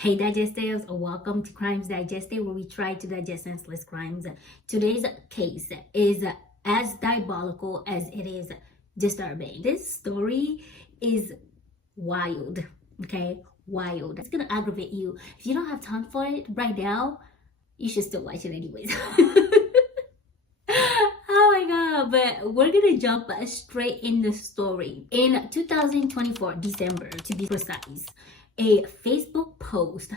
Hey Digestives, welcome to Crimes Digested, where we try to digest senseless crimes. Today's case is as diabolical as it is disturbing. This story is wild, okay? Wild. It's gonna aggravate you. If you don't have time for it right now, you should still watch it anyways. Oh my god, but we're gonna jump straight in the story. In 2024, December to be precise, a Facebook post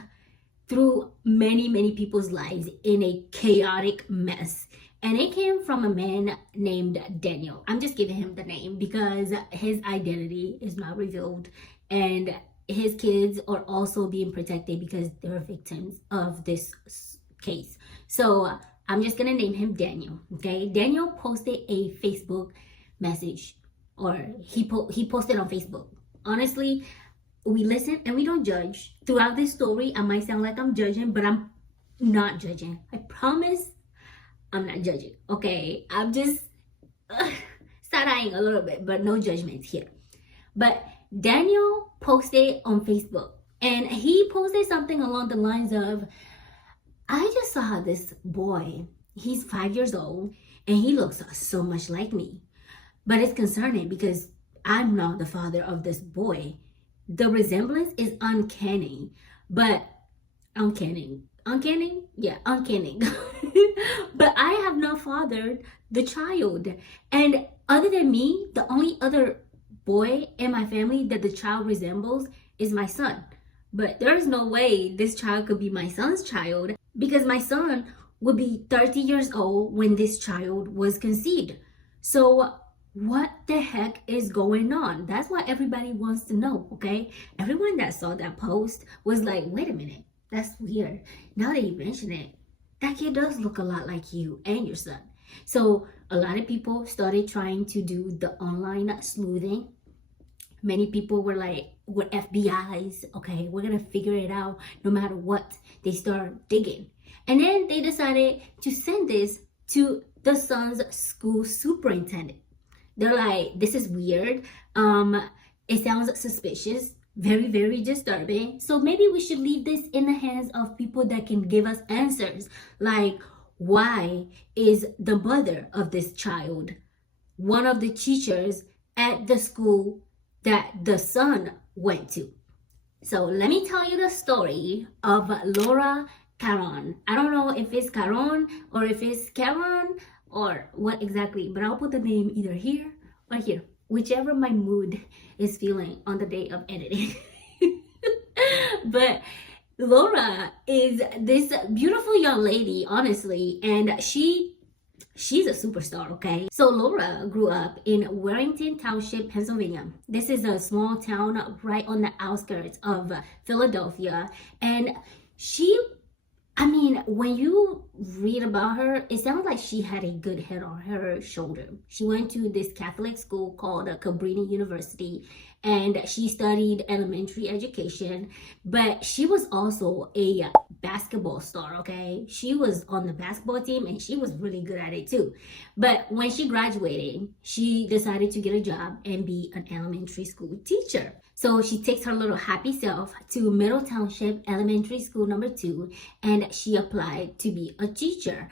threw many people's lives in a chaotic mess. And it came from a man named Daniel. I'm just giving him the name because his identity is not revealed. And his kids are also being protected because they're victims of this case. So I'm just gonna name him Daniel, okay? Daniel posted a Facebook message, or he posted on Facebook. Honestly, we listen and we don't judge. Throughout this story, I might sound like I'm judging, but I'm not judging. I promise I'm not judging, okay? I'm just side-eyeing a little bit, but no judgments here. But Daniel posted on Facebook, and he posted something along the lines of, I just saw this boy. He's 5 years old, and he looks so much like me. But it's concerning because I'm not the father of this boy. The resemblance is uncanny, but uncanny. Yeah, uncanny. But I have not fathered the child. And other than me, the only other boy in my family that the child resembles is my son. But there is no way this child could be my son's child because my son would be 30 years old when this child was conceived. So what the heck is going on? That's what everybody wants to know, okay? Everyone that saw that post was like, wait a minute, that's weird. Now that you mention it, that kid does look a lot like you and your son. So a lot of people started trying to do the online sleuthing. Many people were like, we're FBIs, okay? We're gonna figure it out no matter what. They start digging. And then they decided to send this to the son's school superintendent. They're like, this is weird. It sounds suspicious, very disturbing. So maybe we should leave this in the hands of people that can give us answers. Like, why is the mother of this child one of the teachers at the school that the son went to? So let me tell you the story of Laura Caron. I don't know if it's Caron or if it's Caron or what exactly, but I'll put the name either here or here, whichever my mood is feeling on the day of editing. But Laura is this beautiful young lady, honestly, and she's a superstar, okay? So Laura grew up in Warrington Township, Pennsylvania. This is a small town right on the outskirts of Philadelphia, and when you read about her, it sounds like she had a good head on her shoulder. She went to this Catholic school called Cabrini University, and she studied elementary education, but she was also a basketball star, okay? She was on the basketball team, and she was really good at it too. But when she graduated, she decided to get a job and be an elementary school teacher. So she takes her little happy self to Middle Township Elementary School number 2, and she applied to be a teacher.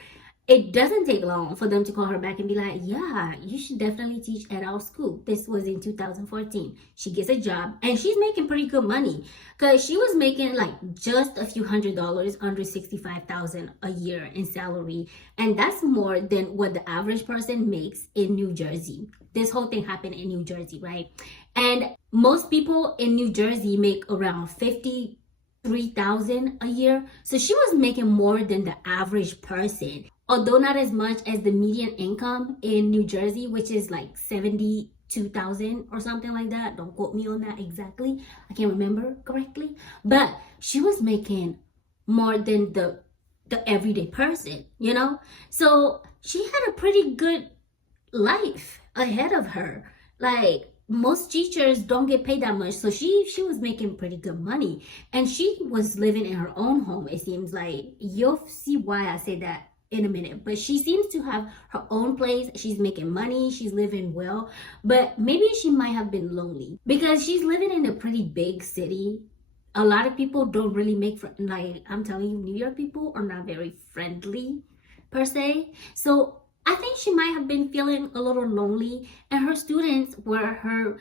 It doesn't take long for them to call her back and be like, yeah, you should definitely teach at our school. This was in 2014. She gets a job, and she's making pretty good money because she was making like just a few $100s, under $65,000 a year in salary. And that's more than what the average person makes in New Jersey. This whole thing happened in New Jersey, right? And most people in New Jersey make around $53,000 a year. So she was making more than the average person, although not as much as the median income in New Jersey, which is like $72,000 or something like that. Don't quote me on that exactly. I can't remember correctly. But she was making more than the everyday person, you know? So she had a pretty good life ahead of her. Like, most teachers don't get paid that much, so she was making pretty good money, and she was living in her own home. It seems like, you'll see why I say that in a minute, but she seems to have her own place. She's making money, she's living well, but maybe she might have been lonely because she's living in a pretty big city A lot of people don't really make friends. Like, I'm telling you, New York people are not very friendly per se. So I think she might have been feeling a little lonely, and her students were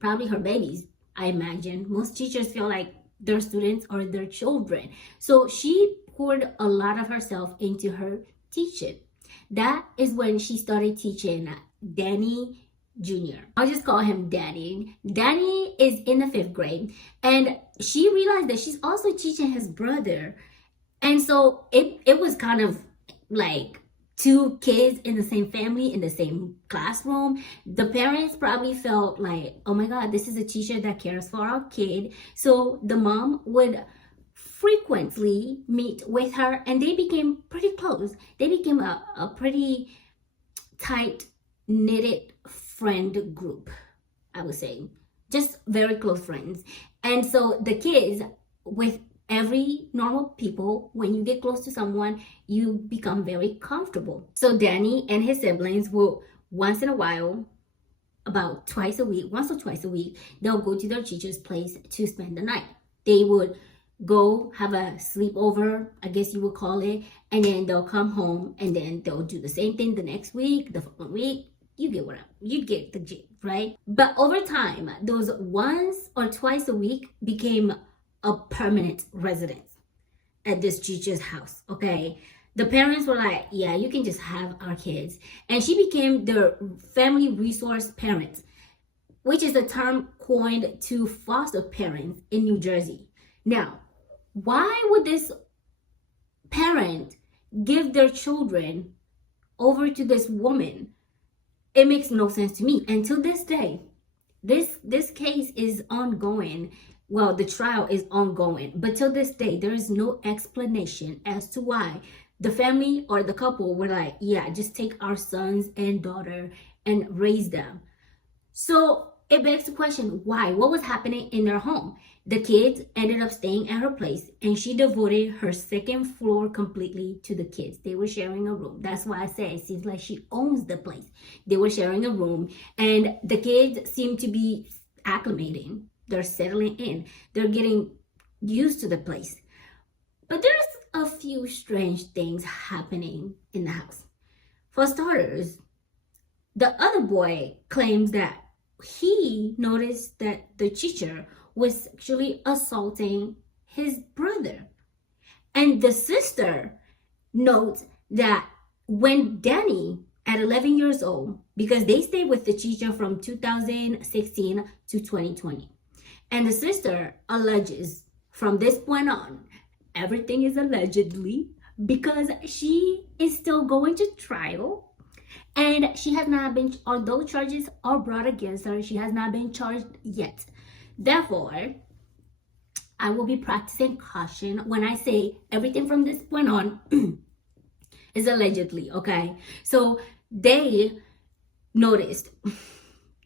probably her babies. I imagine most teachers feel like their students are their children. So she poured a lot of herself into her teaching. That is when she started teaching Danny Jr. I'll just call him Danny. Danny is in the 5th grade, and she realized that she's also teaching his brother. And so it was kind of like two kids in the same family in the same classroom. The parents probably felt like, oh my God, this is a teacher that cares for our kid. So the mom would frequently meet with her, and they became pretty close. They became a pretty tight knitted friend group, I would say. Just very close friends. And so the kids, with every normal people, when you get close to someone, you become very comfortable. So Danny and his siblings will once in a while, about twice a week, once or twice a week, they'll go to their teacher's place to spend the night. They would go have a sleepover, I guess you would call it, and then they'll come home, and then they'll do the same thing the next week, the following week. You get what you get the gist, right? But over time, those once or twice a week became a permanent residence at this teacher's house. Okay, the parents were like, yeah, you can just have our kids. And she became their family resource parent, which is a term coined to foster parents in New Jersey. Now, why would this parent give their children over to this woman? It makes no sense to me. And to this day, this case is ongoing. Well, the trial is ongoing, but till this day, there is no explanation as to why the family or the couple were like, yeah, just take our sons and daughter and raise them. So it begs the question, why? What was happening in their home? The kids ended up staying at her place, and she devoted her 2nd floor completely to the kids. They were sharing a room. That's why I say it seems like she owns the place. They were sharing a room, and the kids seem to be acclimating. They're settling in. They're getting used to the place. But there's a few strange things happening in the house. For starters, the other boy claims that he noticed that the teacher was sexually assaulting his brother. And the sister notes that when Danny, at 11 years old, because they stayed with the teacher from 2016 to 2020, and the sister alleges from this point on, everything is allegedly, because she is still going to trial. And she has not been, although charges are brought against her, she has not been charged yet. Therefore, I will be practicing caution when I say everything from this point on is allegedly, okay? So they noticed,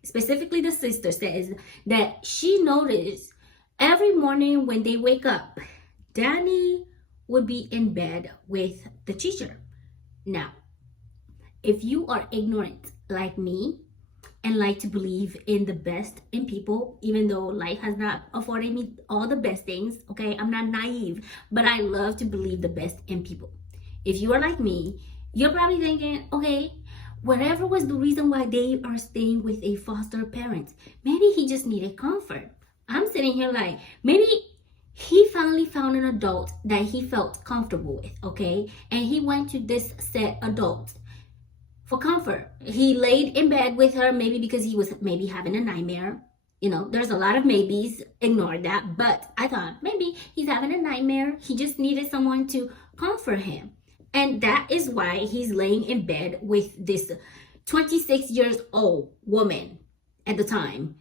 specifically the sister says that she noticed every morning when they wake up, Danny would be in bed with the teacher. Now, if you are ignorant like me and like to believe in the best in people, even though life has not afforded me all the best things, okay? I'm not naive, but I love to believe the best in people. If you are like me, you're probably thinking, okay, whatever was the reason why they are staying with a foster parent, maybe he just needed comfort. I'm sitting here like, maybe he finally found an adult that he felt comfortable with, okay? And he went to this said adult for comfort. He laid in bed with her, maybe because he was maybe having a nightmare. You know, there's a lot of maybes, ignore that. But I thought maybe he's having a nightmare. He just needed someone to comfort him. And that is why he's laying in bed with this 26 years old woman at the time.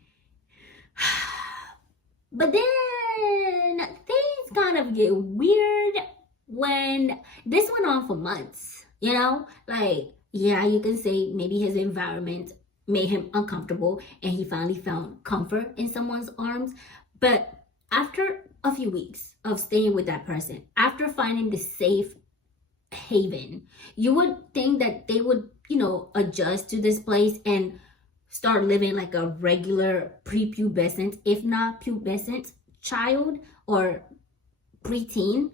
But then things kind of get weird when this went on for months, you know? Like, yeah, you can say maybe his environment made him uncomfortable and he finally found comfort in someone's arms. But after a few weeks of staying with that person, after finding the safe haven, you would think that they would, you know, adjust to this place and start living like a regular prepubescent, if not pubescent, child or preteen,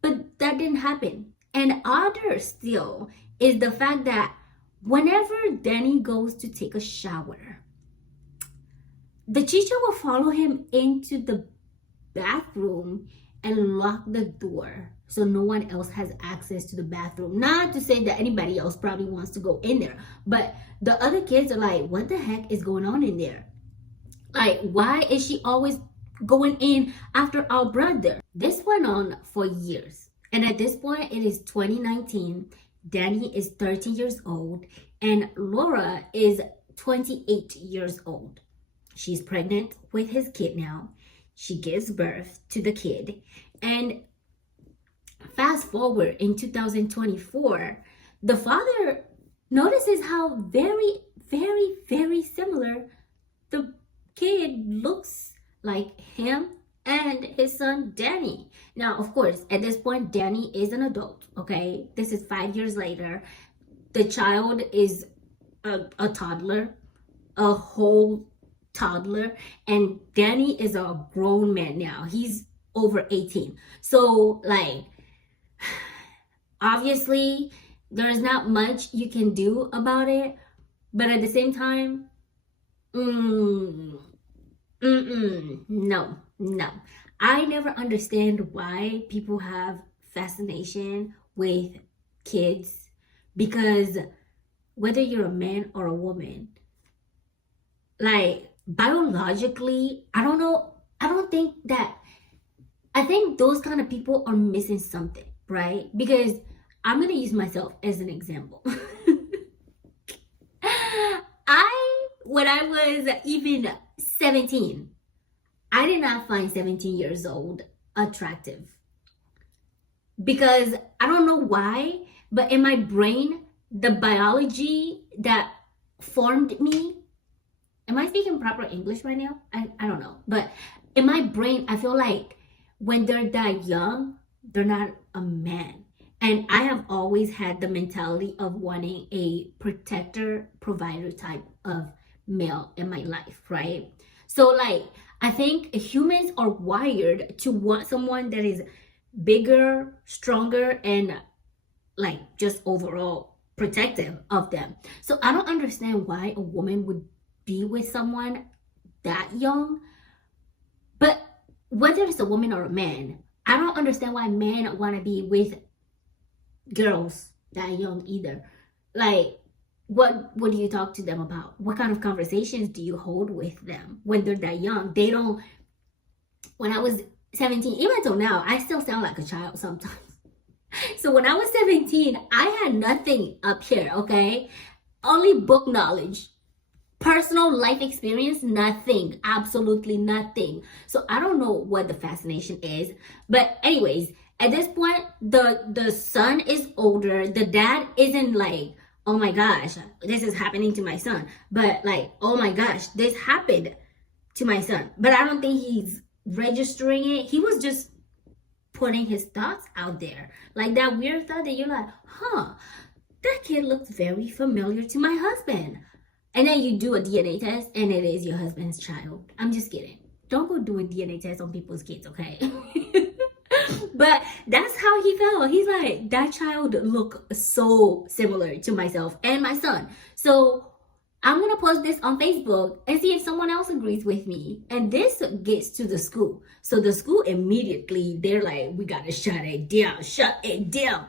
but that didn't happen. And other still is the fact that whenever Danny goes to take a shower, the teacher will follow him into the bathroom and lock the door so no one else has access to the bathroom. Not to say that anybody else probably wants to go in there, but the other kids are like, what the heck is going on in there? Like, why is she always going in after our brother? This went on for years. And at this point, it is 2019. Danny is 30 years old and Laura is 28 years old. She's pregnant with his kid now. She gives birth to the kid. And fast forward in 2024, the father notices how very, very, very similar the kid looks like him and his son Danny. Now, of course, at this point, Danny is an adult, okay? This is 5 years later. The child is a toddler, a whole toddler, and Danny is a grown man now. He's over 18. So, like, obviously, there's not much you can do about it, but at the same time, no. I never understand why people have fascination with kids, because whether you're a man or a woman, like, biologically, I don't know, I think those kind of people are missing something, right? Because I'm gonna use myself as an example. When I was even 17, I did not find 17 years old attractive, because I don't know why, but in my brain, the biology that formed me, am I speaking proper English right now? I don't know, but in my brain, I feel like when they're that young, they're not a man. And I have always had the mentality of wanting a protector, provider type of male in my life, right? So, like, I think humans are wired to want someone that is bigger, stronger, and like just overall protective of them. So I don't understand why a woman would be with someone that young. But whether it's a woman or a man, I don't understand why men want to be with girls that young either. Like, what do you talk to them about? What kind of conversations do you hold with them when they're that young? They don't. When I was 17, even till now, I still sound like a child sometimes. So when I was 17, I had nothing up here, okay? Only book knowledge. Personal life experience, nothing. Absolutely nothing. So I don't know what the fascination is. But anyways, at this point, the son is older. The dad isn't like, oh my gosh, this is happening to my son. But like, oh my gosh, this happened to my son. But I don't think he's registering it. He was just putting his thoughts out there. Like that weird thought that you're like, that kid looks very familiar to my husband. And then you do a DNA test and it is your husband's child. I'm just kidding. Don't go doing DNA tests on people's kids, okay? But that's how he felt. He's like, that child look so similar to myself and my son. So I'm going to post this on Facebook and see if someone else agrees with me. And this gets to the school. So the school immediately, they're like, we got to shut it down.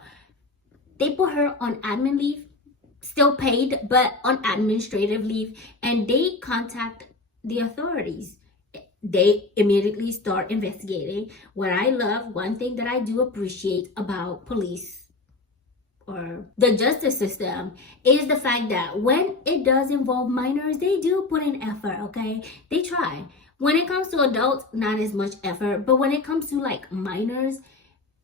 They put her on admin leave, still paid, but on administrative leave. And they contact the authorities. They immediately start investigating. What I love, one thing that I do appreciate about police or the justice system is the fact that when it does involve minors, they do put in effort, okay? They try. When it comes to adults, not as much effort, but when it comes to like minors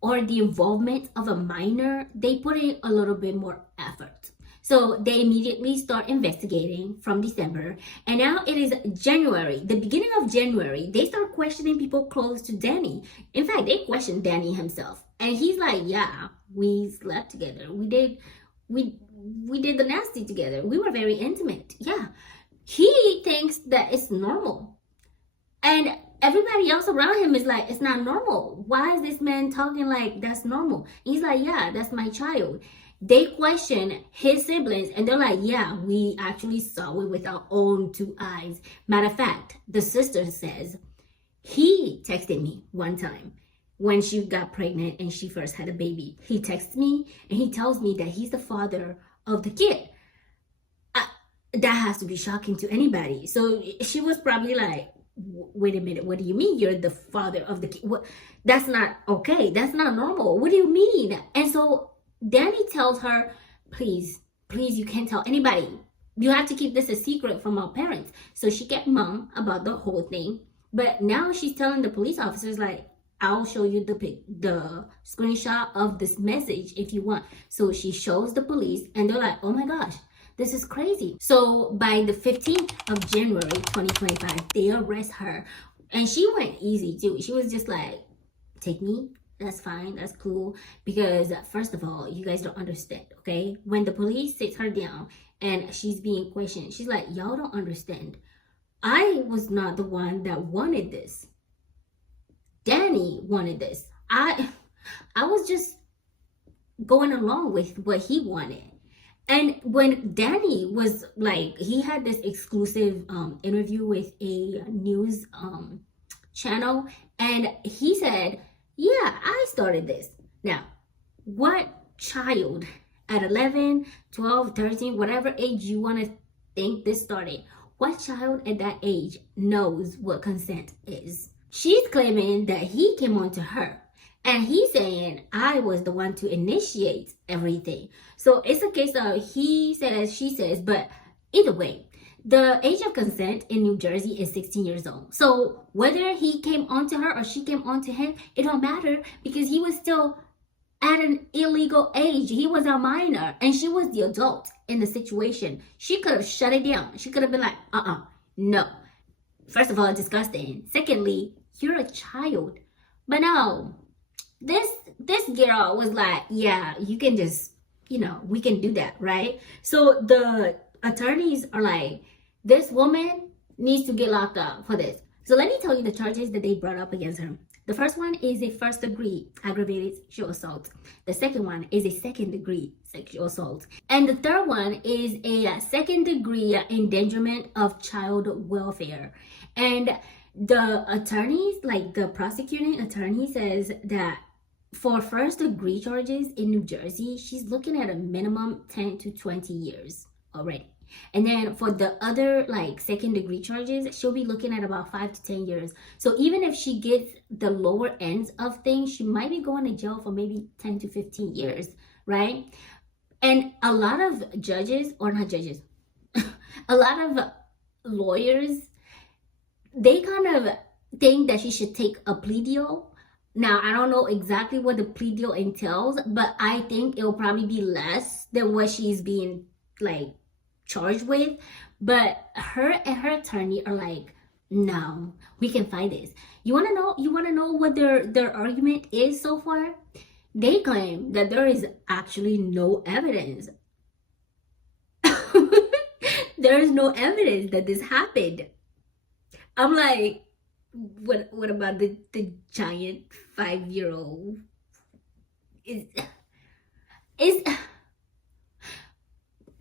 or the involvement of a minor, they put in a little bit more effort. So they immediately start investigating from December. And now it is January, the beginning of January. They start questioning people close to Danny. In fact, they questioned Danny himself. And he's like, yeah, we slept together. We did the nasty together. We were very intimate. Yeah. He thinks that it's normal. And everybody else around him is like, it's not normal. Why is this man talking like that's normal? He's like, yeah, that's my child. They question his siblings and they're like, yeah, we actually saw it with our own two eyes. Matter of fact, the sister says, he texted me one time when she got pregnant and she first had a baby. He texts me and he tells me that he's the father of the kid. That has to be shocking to anybody. So she was probably like, wait a minute, what do you mean you're the father of the kid? What? That's not okay. That's not normal. What do you mean? And so Danny tells her, please, you can't tell anybody. You have to keep this a secret from our parents. So she kept mum about the whole thing. But now she's telling the police officers, like, I'll show you the screenshot of this message if you want. So she shows the police and they're like, oh my gosh, this is crazy. So by the 15th of January 2025, they arrest her. And she went easy too. She was just like, take me. That's fine. That's cool. Because first of all, you guys don't understand, okay? When the police sits her down and she's being questioned, she's like, y'all don't understand. I was not the one that wanted this. Danny wanted this. I was just going along with what he wanted. And when Danny was like, he had this exclusive interview with a news channel, and he said, yeah, I started this. Now, what child at 11, 12, 13, whatever age you want to think this started, what child at that age knows what consent is? She's claiming that he came on to her. And he's saying, I was the one to initiate everything. So it's a case of he says, she says, but either way, the age of consent in New Jersey is 16 years old. So whether he came on to her or she came on to him, it don't matter because he was still at an illegal age. He was a minor and she was the adult in the situation. She could have shut it down. She could have been like, no. First of all, disgusting. Secondly, you're a child. But no, this girl was like, yeah, you can just, we can do that, right? So the attorneys are like, this woman needs to get locked up for this. So let me tell you the charges that they brought up against her. The first one is a first degree aggravated sexual assault. The second one is a second degree sexual assault. And the third one is a second degree endangerment of child welfare. And the attorneys, like the prosecuting attorney, says that for first degree charges in New Jersey, she's looking at a minimum 10 to 20 years already. And then for the other like second degree charges, she'll be looking at about 5 to 10 years. So even if she gets the lower ends of things, she might be going to jail for maybe 10 to 15 years, right? And a lot of judges, or not judges, a lot of lawyers, they kind of think that she should take a plea deal. Now, I don't know exactly what the plea deal entails, but I think it will probably be less than what she's being like charged with. But her and her attorney are like, no, we can fight this. You want to know what their argument is so far? They claim that there is actually no evidence. There is no evidence that this happened. I'm like, what about the giant 5-year-old? Is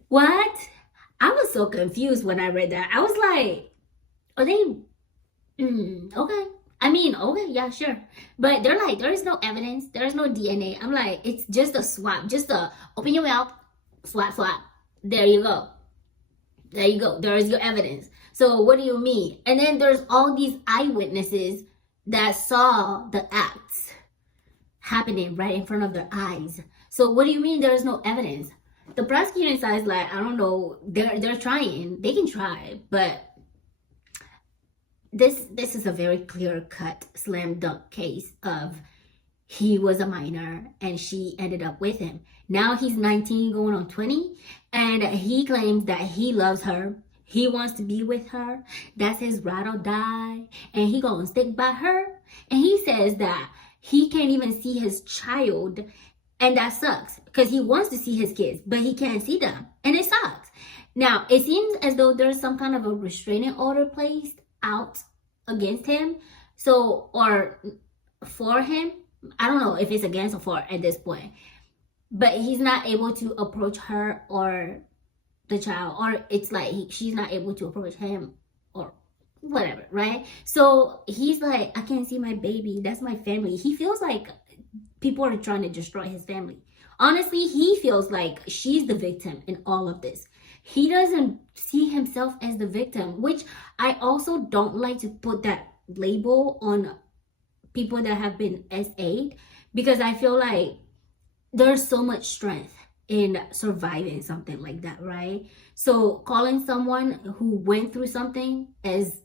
what? I was so confused when I read that. I was like, are they okay? I mean, okay, yeah, sure. But they're like, there is no evidence, there is no DNA. I'm like, it's just a swap, just a open your mouth, swap. There you go. There you go. There is your evidence. So what do you mean? And then there's all these eyewitnesses that saw the acts happening right in front of their eyes. So what do you mean there is no evidence? The prosecuting side is like, I don't know. They're trying. They can try, but this is a very clear-cut slam dunk case of he was a minor and she ended up with him. Now he's 19 going on 20 and he claims that he loves her. He wants to be with her. That's his ride or die. And he gonna stick by her. And he says that he can't even see his child. And that sucks because he wants to see his kids, but he can't see them. And it sucks. Now, it seems as though there's some kind of a restraining order placed out against him. So, or for him, I don't know if it's against or for at this point, but he's not able to approach her or the child, or it's like she's not able to approach him or whatever, right? So he's like, I can't see my baby, that's my family. He feels like people are trying to destroy his family. Honestly, he feels like she's the victim in all of this. He doesn't see himself as the victim, which I also don't like to put that label on people that have been SA'd, because I feel like there's so much strength in surviving something like that, right? So calling someone who went through something as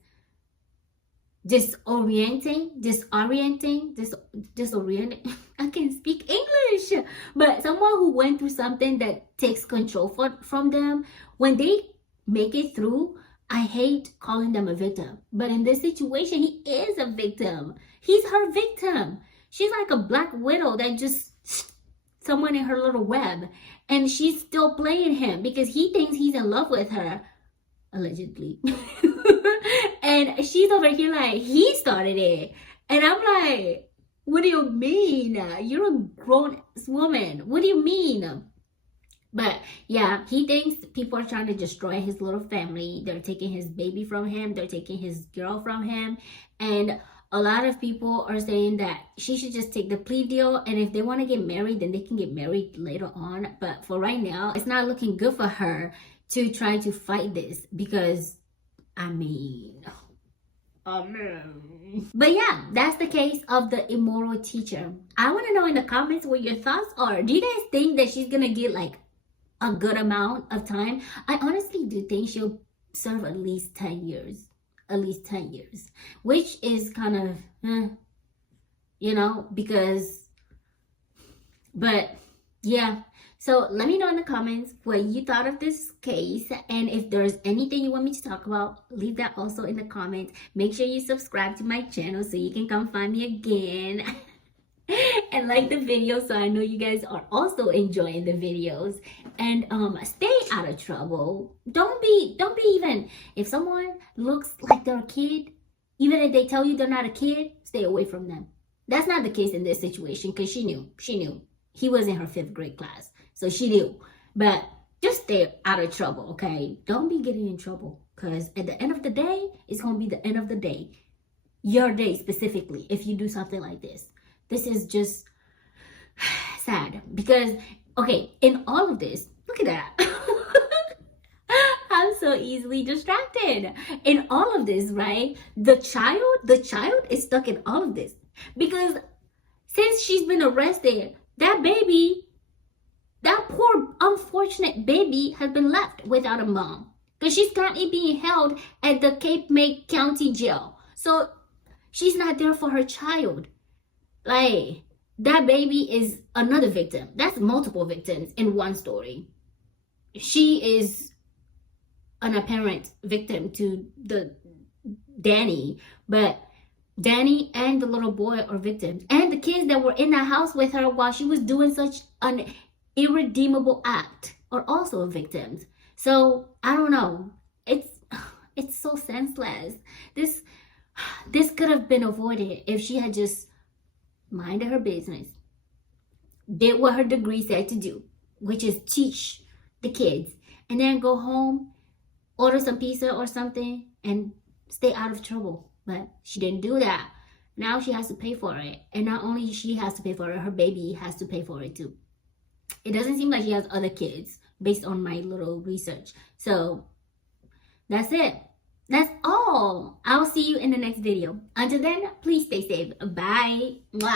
disorienting, I can't speak English, but someone who went through something that takes control from them, when they make it through, I hate calling them a victim. But in this situation, he is a victim. He's her victim. She's like a black widow that just someone in her little web, and she's still playing him because he thinks he's in love with her, allegedly. And she's over here like, he started it. And I'm like, what do you mean? You're a grown woman. What do you mean? But yeah, he thinks people are trying to destroy his little family. They're taking his baby from him. They're taking his girl from him. And a lot of people are saying that she should just take the plea deal. And if they want to get married, then they can get married later on. But for right now, it's not looking good for her to try to fight this, because I mean, but yeah, that's the case of the immoral teacher. I want to know in the comments what your thoughts are. Do you guys think that she's gonna get like a good amount of time? I honestly do think she'll serve at least 10 years. At least 10 years. Which is kind of, because, but yeah. So let me know in the comments what you thought of this case, and if there's anything you want me to talk about, leave that also in the comments. Make sure you subscribe to my channel so you can come find me again. And like the video so I know you guys are also enjoying the videos. And stay out of trouble. Don't be even, if someone looks like they're a kid, even if they tell you they're not a kid, stay away from them. That's not the case in this situation, because she knew he was in her 5th grade class. So she knew. But just stay out of trouble, okay? Don't be getting in trouble, because at the end of the day, it's going to be the end of the day. Your day specifically, if you do something like this. This is just sad. Because, okay, in all of this, look at that. I'm so easily distracted. In all of this, right? The child is stuck in all of this. Because since she's been arrested, that poor unfortunate baby has been left without a mom, because she's currently being held at the Cape May County Jail. So she's not there for her child. Like, that baby is another victim. That's multiple victims in one story. She is an apparent victim to the Danny, but Danny and the little boy are victims. And the kids that were in the house with her while she was doing such an irredeemable act are also victims. So I don't know. It's so senseless. This could have been avoided if she had just minded her business, did what her degree said to do, which is teach the kids, and then go home, order some pizza or something, and stay out of trouble. But she didn't do that. Now she has to pay for it. And not only she has to pay for it, her baby has to pay for it too. It doesn't seem like she has other kids based on my little research. So that's it. That's all. I'll see you in the next video. Until then, please stay safe. Bye. Mwah.